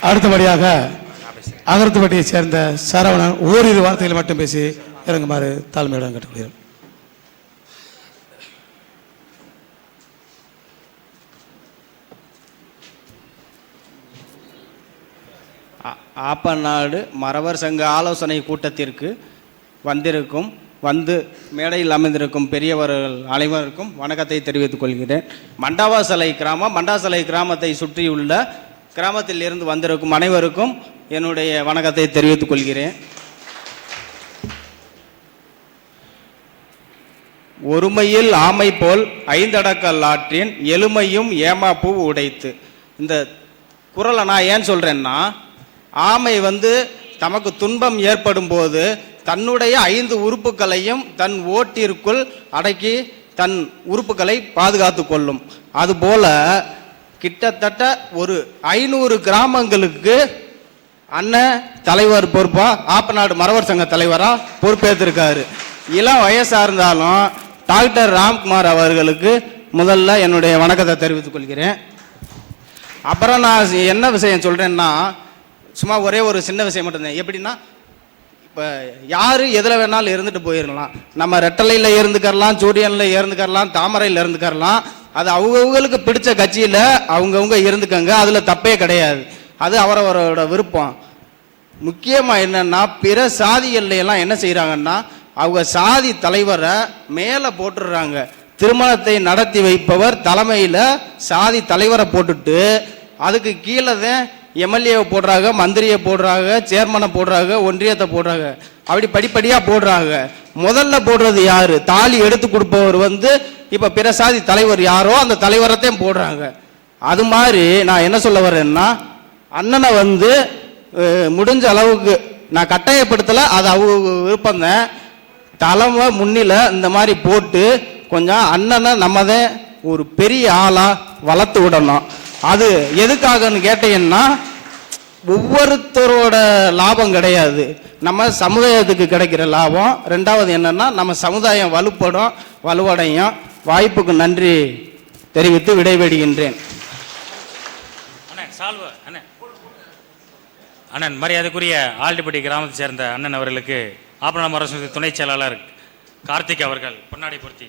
அடுத்தபடியாக அகரத்துப்பட்டியை சேர்ந்த சரவணன் ஓரிரு வார்த்தைகளை மட்டும் பேசி இறங்குமாறு தாழ்மையுடன் கேட்டுக்கொள்கிறேன். ஆ- ஆப்பநாடு மறவர் சங்க ஆலோசனை கூட்டத்திற்கு வந்திருக்கும் வந்து மேடையில் அமைந்திருக்கும் பெரியவர்கள் அனைவருக்கும் வணக்கத்தை தெரிவித்துக் கொள்கிறேன். மண்டாவாசலை கிராமம் மண்டாசலை கிராமத்தை சுற்றியுள்ள கிராமத்தில் இருந்து வந்திருக்கும் அனைவருக்கும் என்னுடைய வணக்கத்தை தெரிவித்துக் கொள்கிறேன். ஒருமையில் ஆமை போல் ஐந்தடக்கல் ஆற்றின் எலுமையும் ஏமாப்பு உடைத்து. இந்த குரலை நான் ஏன் சொல்றேன்னா ஆமை வந்து தமக்கு துன்பம் ஏற்படும் போது தன்னுடைய ஐந்து உறுப்புகளையும் தன் ஓட்டிற்குள் அடக்கி தன் உறுப்புகளை பாதுகாத்து கொள்ளும். அதுபோல கிட்டத்தட்ட ஒரு ஐநூறு கிராமங்களுக்கு அண்ணன் தலைவர் பொறுப்பா ஆப்பநாடு மரவர் சங்க தலைவரா பொறுப்பேற்றிருக்காரு இளம் வயசா இருந்தாலும் டாக்டர் ராம்குமார் அவர்களுக்கு முதல்ல என்னுடைய வணக்கத்தை தெரிவித்துக் கொள்கிறேன். அப்புறம் நான் என்ன விஷயம் சொல்றேன்னா சும்மா ஒரே ஒரு சின்ன விஷயம் மட்டும்தான் எப்படின்னா இப்போ யார் எதில் வேணாலும் இருந்துட்டு போயிடலாம் நம்ம ரெட்டலையில் இருந்துக்கரலாம் சூரியனில் இருந்துக்கரலாம் தாமரையில் இருந்துக்கரலாம் அது அவங்கவுங்களுக்கு பிடிச்ச கட்சியில் அவங்கவுங்க இருந்துக்கங்க அதில் தப்பே கிடையாது. அது அவரவரோட விருப்பம். முக்கியமாக என்னென்னா பிற சாதிகள்ல எல்லாம் என்ன செய்கிறாங்கன்னா அவங்க சாதி தலைவரை மேலே போட்டுடுறாங்க திருமணத்தை நடத்தி வைப்பவர் தலைமையில் சாதி தலைவரை போட்டுட்டு அதுக்கு கீழே தான் எம்எல்ஏவை போடுறாங்க மந்திரியை போடுறாங்க சேர்மனை போடுறாங்க ஒன்றியத்தை போடுறாங்க. அப்படி படிப்படியாக போடுறாங்க. முதல்ல போடுறது யாரு? தாலி எடுத்து கொடுப்பவர் வந்து இப்போ பிரசாதி தலைவர் யாரோ அந்த தலைவரத்தையும் போடுறாங்க. அது மாதிரி நான் என்ன சொல்ல வரேன்னா அண்ணனை வந்து முடிஞ்ச அளவுக்கு நான் கட்டாயப்படுத்தலை அது அவங்க விருப்பம்தான். தலைமை முன்னில இந்த மாதிரி போட்டு கொஞ்சம் அண்ணனை நம்மதை ஒரு பெரிய ஆளாக வளர்த்து விடணும். அது எதுக்காகன்னு கேட்டீங்கன்னா ஒவ்வொருத்தரோட லாபம் கிடையாது. நம்ம சமுதாயத்துக்கு கிடைக்கிற லாபம். ரெண்டாவது என்னன்னா நம்ம சமுதாயம் வலுப்படும் வலுவடையும். வாய்ப்புக்கு நன்றி தெரிவித்து விடைபெறுகின்றேன். அண்ணன் அண்ணன் அண்ணன் மரியாதைக்குரிய ஆல்டிப்பட்டி கிராமத்தை சேர்ந்த அண்ணன் அவர்களுக்கு ஆப்பணம் அரசு துணை செயலாளர் கார்த்திக் அவர்கள் பொன்னாடி பொருத்தி.